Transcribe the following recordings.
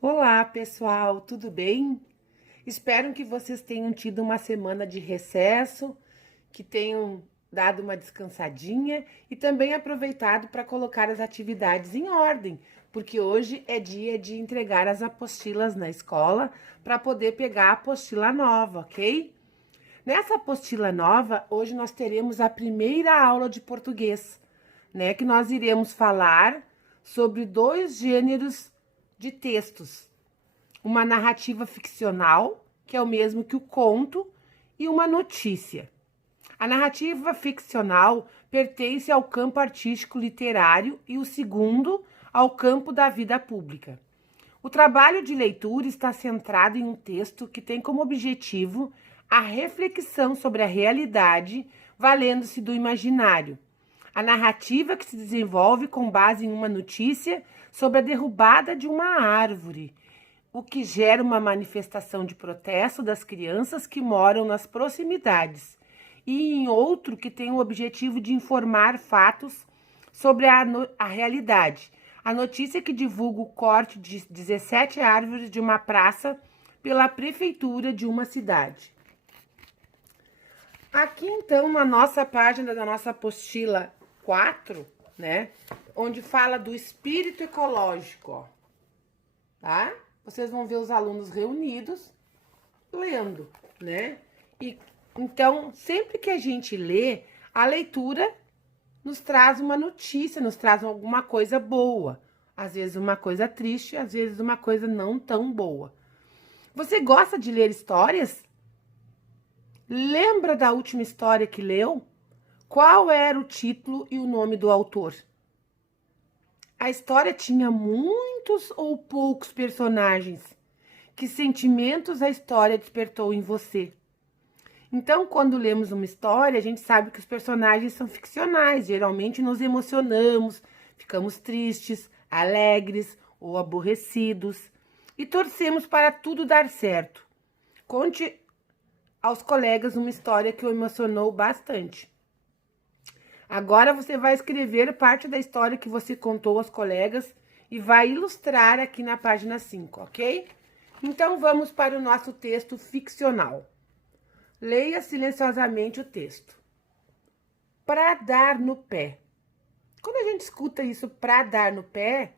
Olá, pessoal, tudo bem? Espero que vocês tenham tido uma semana de recesso, que tenham dado uma descansadinha e também aproveitado para colocar as atividades em ordem, porque hoje é dia de entregar as apostilas na escola para poder pegar a apostila nova, ok? Nessa apostila nova, hoje nós teremos a primeira aula de português, né? Que nós iremos falar sobre dois gêneros de textos: uma narrativa ficcional, que é o mesmo que o conto, e uma notícia. A narrativa ficcional pertence ao campo artístico literário e o segundo ao campo da vida pública. O trabalho de leitura está centrado em um texto que tem como objetivo a reflexão sobre a realidade, valendo-se do imaginário. A narrativa que se desenvolve com base em uma notícia sobre a derrubada de uma árvore, o que gera uma manifestação de protesto das crianças que moram nas proximidades, e em outro que tem o objetivo de informar fatos sobre a realidade. A notícia que divulga o corte de 17 árvores de uma praça pela prefeitura de uma cidade. Aqui então, na nossa página da nossa apostila 4, né, onde fala do espírito ecológico, ó, tá? Vocês vão ver os alunos reunidos lendo, né? E então, sempre que a gente lê, a leitura nos traz uma notícia, nos traz alguma coisa boa. Às vezes uma coisa triste, às vezes uma coisa não tão boa. Você gosta de ler histórias? Lembra da última história que leu? Qual era o título e o nome do autor? A história tinha muitos ou poucos personagens? Que sentimentos a história despertou em você? Então, quando lemos uma história, a gente sabe que os personagens são ficcionais. Geralmente nos emocionamos, ficamos tristes, alegres ou aborrecidos e torcemos para tudo dar certo. Conte aos colegas uma história que o emocionou bastante. Agora você vai escrever parte da história que você contou aos colegas e vai ilustrar aqui na página 5, ok? Então vamos para o nosso texto ficcional. Leia silenciosamente o texto. Pra dar no pé. Quando a gente escuta isso, pra dar no pé,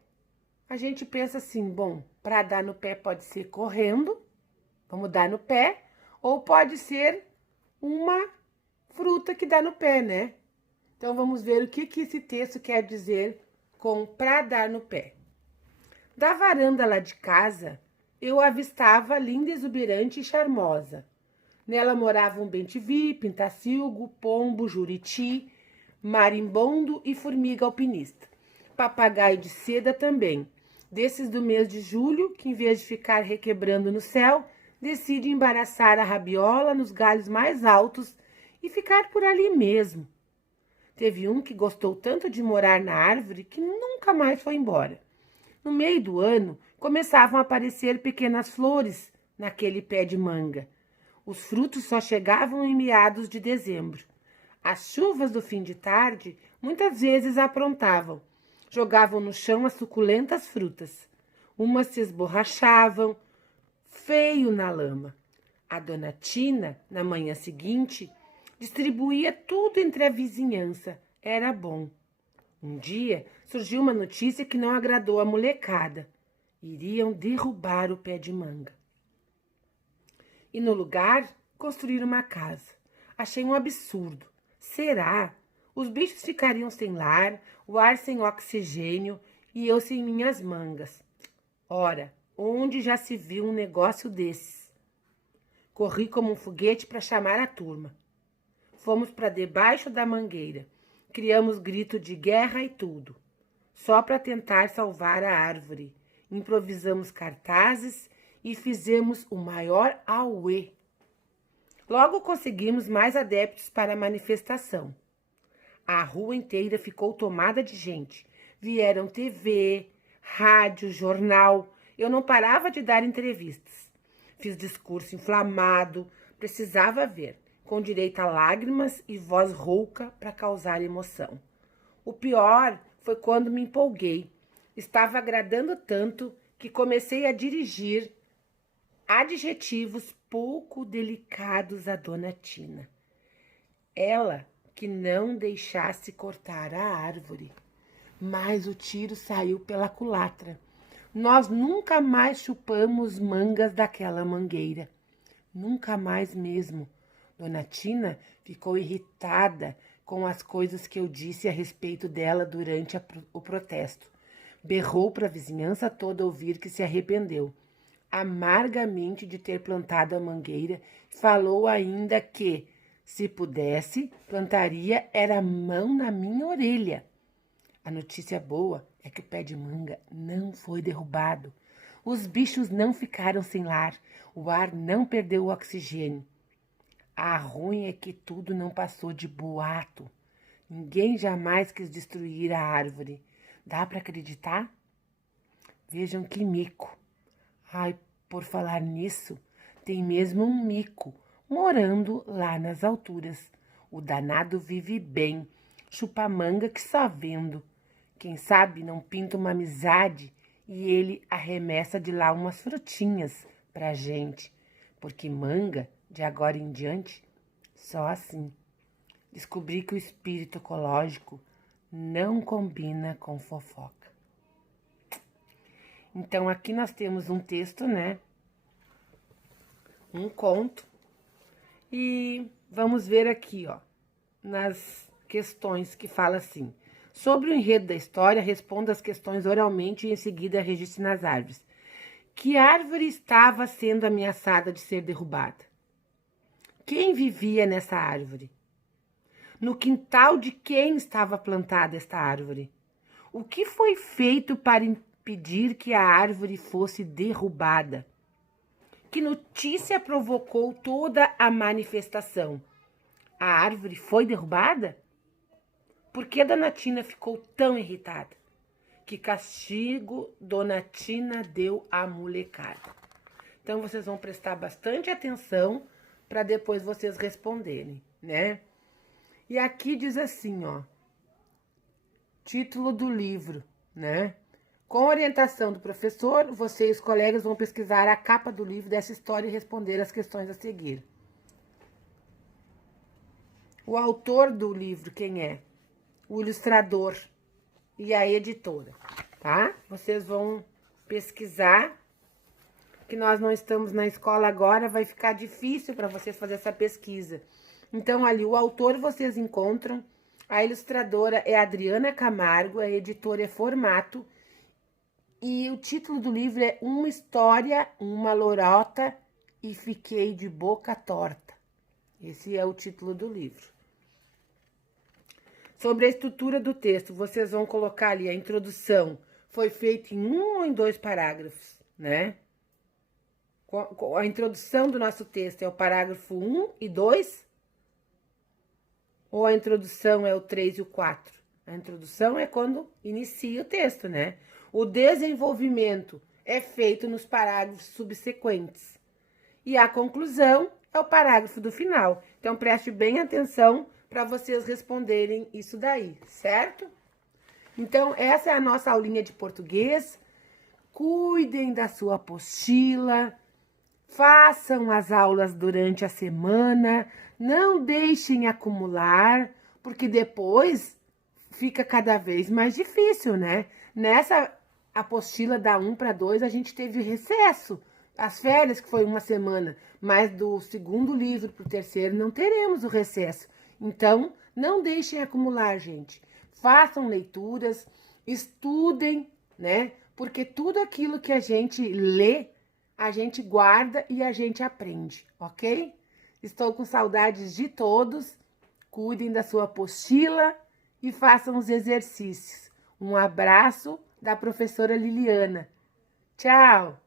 a gente pensa assim, bom, pra dar no pé pode ser correndo, vamos dar no pé, ou pode ser uma fruta que dá no pé, né? Então vamos ver o que esse texto quer dizer com pra dar no pé. Da varanda lá de casa, eu a avistava linda, exuberante e charmosa. Nela moravam bem-te-vi, pintacilgo, pombo, juriti, marimbondo e formiga alpinista. Papagaio de seda também, desses do mês de julho, que em vez de ficar requebrando no céu, decide embaraçar a rabiola nos galhos mais altos e ficar por ali mesmo. Teve um que gostou tanto de morar na árvore que nunca mais foi embora. No meio do ano, começavam a aparecer pequenas flores naquele pé de manga. Os frutos só chegavam em meados de dezembro. As chuvas do fim de tarde muitas vezes aprontavam. Jogavam no chão as suculentas frutas. Umas se esborrachavam, feio na lama. A dona Tina, na manhã seguinte, distribuía tudo entre a vizinhança. Era bom. Um dia surgiu uma notícia que não agradou a molecada. Iriam derrubar o pé de manga. E no lugar, construir uma casa. Achei um absurdo. Será? Os bichos ficariam sem lar, o ar sem oxigênio e eu sem minhas mangas. Ora, onde já se viu um negócio desses? Corri como um foguete para chamar a turma. Fomos para debaixo da mangueira. Criamos grito de guerra e tudo. Só para tentar salvar a árvore. Improvisamos cartazes e fizemos o maior auê. Logo conseguimos mais adeptos para a manifestação. A rua inteira ficou tomada de gente. Vieram TV, rádio, jornal. Eu não parava de dar entrevistas. Fiz discurso inflamado, precisava ver, com direito a lágrimas e voz rouca para causar emoção. O pior foi quando me empolguei. Estava agradando tanto que comecei a dirigir adjetivos pouco delicados à dona Tina. Ela que não deixasse cortar a árvore, mas o tiro saiu pela culatra. Nós nunca mais chupamos mangas daquela mangueira. Nunca mais mesmo. Dona Tina ficou irritada com as coisas que eu disse a respeito dela durante o protesto. Berrou para a vizinhança toda ouvir que se arrependeu amargamente de ter plantado a mangueira. Falou ainda que, se pudesse, plantaria era mão na minha orelha. A notícia boa é que o pé de manga não foi derrubado. Os bichos não ficaram sem lar. O ar não perdeu o oxigênio. A ruim é que tudo não passou de boato. Ninguém jamais quis destruir a árvore. Dá para acreditar? Vejam que mico. Ai, por falar nisso, tem mesmo um mico morando lá nas alturas. O danado vive bem, chupa manga que só vendo. Quem sabe não pinta uma amizade e ele arremessa de lá umas frutinhas pra gente. Porque manga, de agora em diante, só assim. Descobri que o espírito ecológico não combina com fofoca. Então, aqui nós temos um texto, né? Um conto. E vamos ver aqui, ó, nas questões que fala assim. Sobre o enredo da história, responda as questões oralmente e em seguida registre nas árvores. Que árvore estava sendo ameaçada de ser derrubada? Quem vivia nessa árvore? No quintal de quem estava plantada esta árvore? O que foi feito para impedir que a árvore fosse derrubada? Que notícia provocou toda a manifestação? A árvore foi derrubada? Por que Dona Tina ficou tão irritada? Que castigo Dona Tina deu à molecada? Então, vocês vão prestar bastante atenção para depois vocês responderem, né? E aqui diz assim, ó, título do livro, né? Com orientação do professor, você e os colegas vão pesquisar a capa do livro dessa história e responder as questões a seguir. O autor do livro, quem é? O ilustrador e a editora, tá? Vocês vão pesquisar, que nós não estamos na escola agora, vai ficar difícil para vocês fazer essa pesquisa. Então, ali, o autor vocês encontram, a ilustradora é Adriana Camargo, a editora é Formato, e o título do livro é Uma História, uma Lorota e Fiquei de Boca Torta. Esse é o título do livro. Sobre a estrutura do texto, vocês vão colocar ali a introdução. Foi feita em 1 ou em 2 parágrafos, né? A introdução do nosso texto é o parágrafo 1 e 2? Ou a introdução é o 3 e o 4? A introdução é quando inicia o texto, né? O desenvolvimento é feito nos parágrafos subsequentes. E a conclusão é o parágrafo do final. Então, preste bem atenção para vocês responderem isso daí, certo? Então, essa é a nossa aulinha de português. Cuidem da sua apostila, façam as aulas durante a semana, não deixem acumular, porque depois fica cada vez mais difícil, né? Nessa apostila da 1 para 2, a gente teve recesso, as férias, que foi 1 semana, mas do segundo livro para o terceiro não teremos o recesso. Então, não deixem acumular, gente. Façam leituras, estudem, né? Porque tudo aquilo que a gente lê, a gente guarda e a gente aprende, ok? Estou com saudades de todos. Cuidem da sua apostila e façam os exercícios. Um abraço da professora Liliana. Tchau!